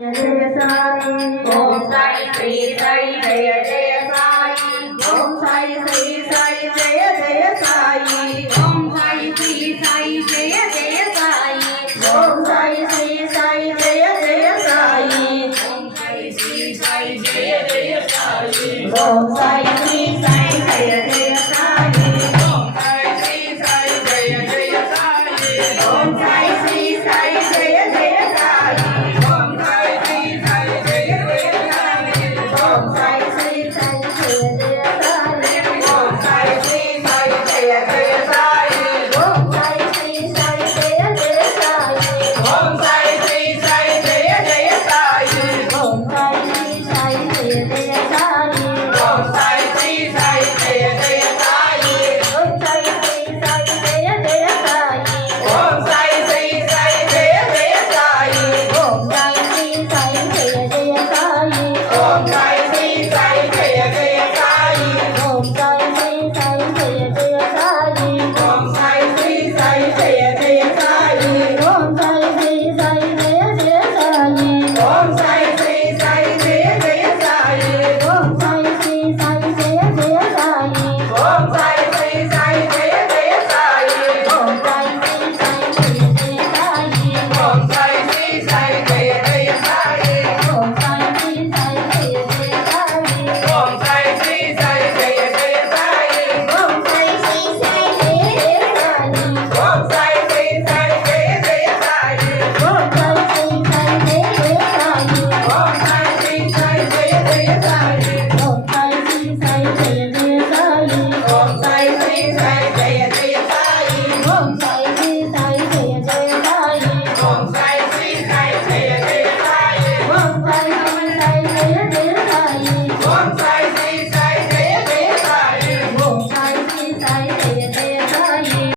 Jai Sai Om Sai Shri Sai Jai Jai Sai Om Sai Shri Sai Jai Jai Sai Om Sai Shri Sai Jai Jai Sai Om Sai Shri Sai Jai Jai Sai Om Sai Shri Sai Jai Jai Sai Om